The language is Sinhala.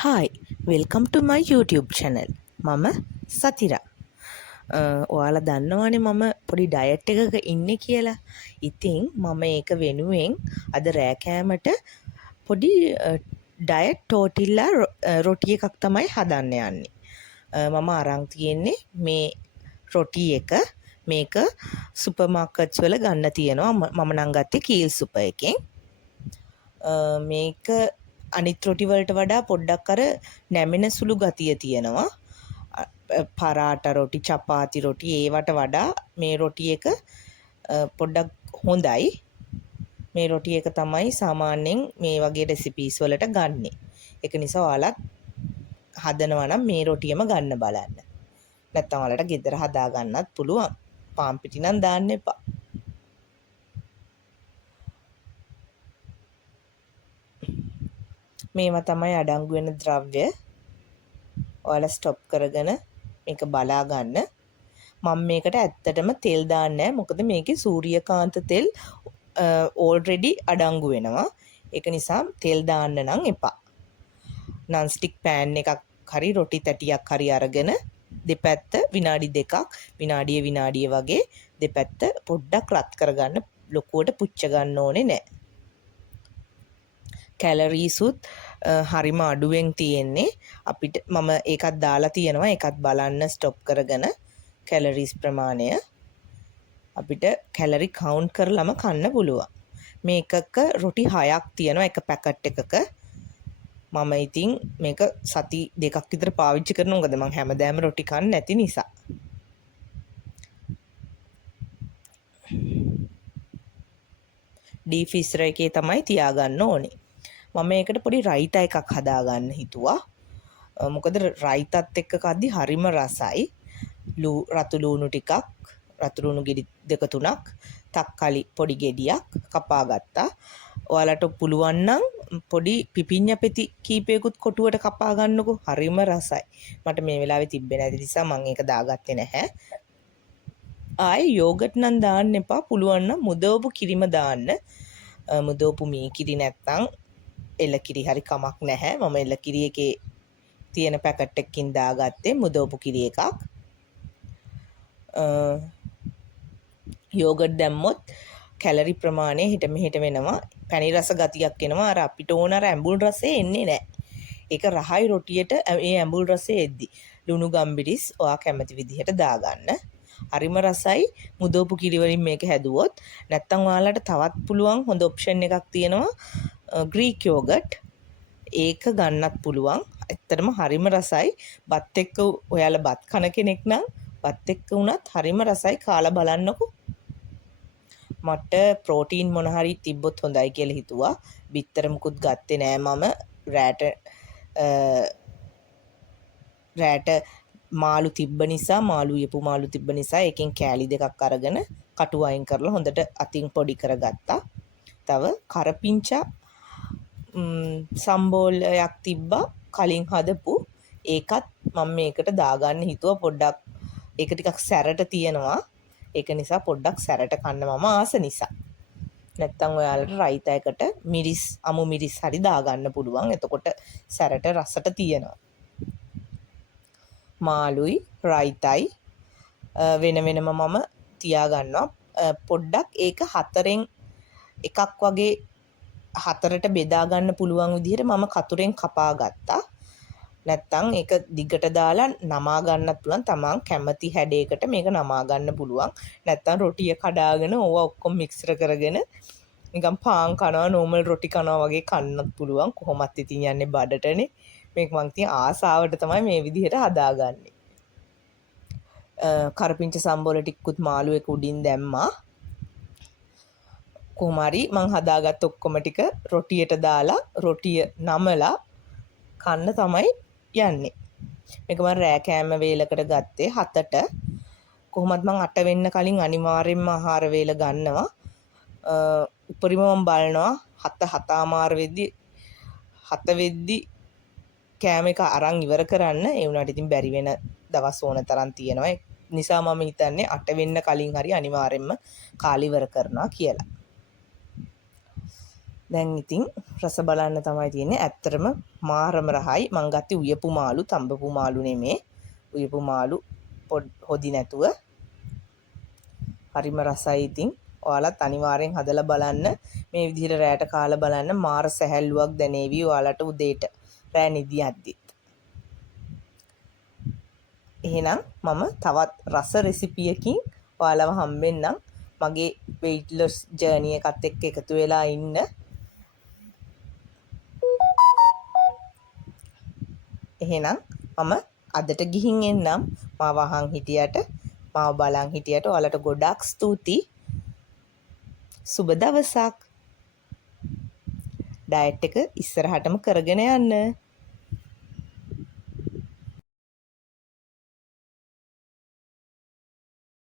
Hi, welcome to my YouTube channel. මම සතිරා. ඔයාලා දන්නවනේ මම පොඩි ඩයට් එකක ඉන්නේ කියලා. ඉතින් මම ඒක වෙනුවෙන් අද රෑ කෑමට පොඩි ඩයට් ටෝටිල්ලා රොටි එකක් තමයි හදන්න යන්නේ. මම අරන් තියෙන්නේ මේ රොටි එක. මේක සුපර් මාකට්ස් වල ගන්න තියෙනවා. මම නම් ගත්තේ කීල් සුපර් එකෙන්. මේක අනිත් රොටි වලට වඩා පොඩ්ඩක් අර නැමෙන සුළු ගතිය තියෙනවා. පරාට රොටි, චපාති රොටි ඒවට වඩා මේ රොටි එක පොඩ්ඩක් හොඳයි. මේ රොටි එක තමයි සාමාන්‍යයෙන් මේ වගේ රෙසිපීස් වලට ගන්නෙ. ඒක නිසා ඔයාලත් හදනවා නම් මේ රොටියම ගන්න බලන්න. නැත්නම් ඔයාලට ගෙදර හදා ගන්නත් පුළුවන්. පාන් පිටි නම් දාන්න එපා. මේවා තමයි අඩංගු වෙන ද්‍රව්‍ය. ඔයාලා ස්ටොප් කරගෙන මේක බලා ගන්න. මම මේකට ඇත්තටම තෙල් දාන්නේ නැහැ. මොකද මේකේ සූර්යකාන්ත තෙල් ඕල්රෙඩි අඩංගු වෙනවා. ඒක නිසා තෙල් දාන්න නම් එපා. non stick pan එකක් හරි රොටි තැටියක් හරි අරගෙන දෙපැත්ත විනාඩි 2ක් විනාඩිය වගේ දෙපැත්ත පොඩ්ඩක් රත් කරගන්න. ලොකුවට පුච්ච ගන්න ඕනේ නැහැ. කැලරීසුත් හරිම අඩුවෙන් තියෙන්නේ. අපිට මම ඒකත් දාලා තියෙනවා. ඒකත් බලන්න ස්ටොප් කරගෙන කැලරීස් ප්‍රමාණය අපිට කැලරි කවුන්ට් කරලම කන්න පුළුවන්. මේකක රොටි 6ක් තියෙනවා එක පැකට් එකක. මම ඉතින් මේක සති 2ක් විතර පාවිච්චි කරනවා. මොකද මම හැමදාම රොටි කන්නේ නැති නිසා. ඩීප් ෆ්‍රීසර් එකේ තමයි තියාගන්න ඕනේ. මම මේකට පොඩි රයිතා එකක් හදාගන්න හිතුවා. මොකද රයිතත් එක්ක කද්දි හරිම රසයි. රතු ලූණු ටිකක්, රතු ලූණු ගෙඩි 2-3ක්, තක්කාලි පොඩි ගෙඩියක් කපා ගත්තා. ඔයාලට පුළුවන් නම් පොඩි පිපිඤ්ඤා පෙති කීපයකුත් කොටුවට කපා ගන්නකෝ. හරිම රසයි. මට මේ වෙලාවේ තිබ්බේ නැති නිසා මම ඒක දාගත්තේ නැහැ. ආයේ යෝගට් නම් දාන්න එපා. පුළුවන් නම් මුදවපු කිරිම දාන්න. මුදවපු මී කිරි නැත්තම් එලකිරි හරි කමක් නැහැ. මම එලකිරි එකේ තියෙන පැකට් එකකින් දාගත්තේ මුදවපු කිරි එකක්. යෝගට් දැම්මොත් කැලරි ප්‍රමාණය හිට මෙහෙට වෙනවා. පැණි රස ගතියක් එනවා. අර අපිට ඕන අර ඇඹුල් රසය එන්නේ නැහැ. ඒක රහයි රොටියට ඒ ඇඹුල් රසය එද්දි. ලුණු ගම්බිරිස් ඔයා කැමති විදිහට දාගන්න. හරිම රසයි මුදවපු කිරි වලින් මේක හැදුවොත්. නැත්තම් ඔයාලට තවත් පුළුවන් හොඳ ඔප්ෂන් එකක් තියෙනවා. Greek yoghurt. ඒක ගන්නත් පුළුවන්. ඇත්තටම හරිම රසයි. බත් එක්ක ඔයාලා බත් කන කෙනෙක් නම් බත් එක්ක උනත් හරිම රසයි. කාලා බලන්නකෝ. මට ප්‍රෝටීන් මොන හරි තිබ්බොත් හොඳයි කියලා හිතුවා. බිත්තර මුකුත් ගත්තේ නෑ මම. රෑට මාළු තිබ්බ නිසා යපු මාළු තිබ්බ නිසා එකෙන් කෑලි 2ක් අරගෙන කටු අයින් කරලා හොඳට අතින් පොඩි කරගත්තා. තව කරපිංචා සම්බෝලයක් තිබ්බා කලින් හදපු. ඒකත් මම මේකට දාගන්න හිතුවා. පොඩ්ඩක් ඒක ටිකක් සැරට තියෙනවා. ඒක නිසා පොඩ්ඩක් සැරට කන්න මම ආස නිසා. නැත්තම් ඔයාලට රයිතයකට අමු මිරිස් හරි දාගන්න පුළුවන්. එතකොට සැරට රසට තියෙනවා. මාළුයි රයිතයි වෙන වෙනම මම තියාගන්නවා. පොඩ්ඩක් ඒක 4න් එකක් වගේ 4ට බෙදා ගන්න පුළුවන් විදිහට මම කතුරෙන් කපා ගත්තා. නැත්තම් ඒක දිගට දාලා නමා ගන්නත් පුළුවන්. තමන් කැමති හැඩයකට මේක නමා ගන්න පුළුවන්. නැත්තම් රොටිය කඩාගෙන ඕවා ඔක්කොම මික්සර් කරගෙන නිකන් පාන් කනවා නෝමල් රොටි කනවා වගේ කන්නත් පුළුවන්. කොහොමත් ඉතින් යන්නේ බඩටනේ. මේක මං තියන ආසාවට තමයි මේ විදිහට හදාගන්නේ. කරපිංච සම්බෝල ටිකකුත් මාළුවෙක උඩින් දැම්මා. කොහොම හරි මං හදාගත්ත ඔක්කොම ටික රොටියට දාලා රොටිය නමලා කන්න තමයි යන්නේ. මේක මම රෑ කෑම වේලකට ගත්තේ 7ට. කොහොමත් මං 8 වෙන්න කලින් අනිවාර්යෙන්ම ආහාර වේල ගන්නවා. උපරිම මම බලනවා 7:00 වෙද්දි කෑම එක අරන් ඉවර කරන්න. ඒ වුණාට ඉතින් බැරි වෙන දවස් ඕන තරම් තියෙනවා. ඒ නිසා මම හිතන්නේ 8 වෙන්න කලින් හරි අනිවාර්යෙන්ම කාලි ඉවර කරනවා කියලා. දැන් ඉතින් රස බලන්න තමයි තියෙන්නේ. ඇත්තටම මාරම රහයි. මං ගත්තේ උයපු මාළු, තඹපු මාළු නෙමේ. උයපු මාළු හොදි නැතුව. හරිම රසයි ඉතින්. ඔයාලත් අනිවාර්යෙන් හදලා බලන්න. මේ විදිහට රෑට කාලා බලන්න මාර සැහැල්ලුවක් දැනේවි ඔයාලට උදේට. රෑ නිදියද්දිත්. එහෙනම් මම තවත් රස රෙසිපියකින් ඔයාලව හම්බෙන්නම්. මගේ weight loss journey එකත් එක්ක එකතු වෙලා ඉන්න. එහෙනම් මම අදට ගිහින් එන්නම්. මාව අහන් හිටියට, මාව බලන් හිටියට ඔයාලට ගොඩාක් ස්තුතියි. සුබ දවසක්. ඩයට් එක ඉස්සරහටම කරගෙන යන්න.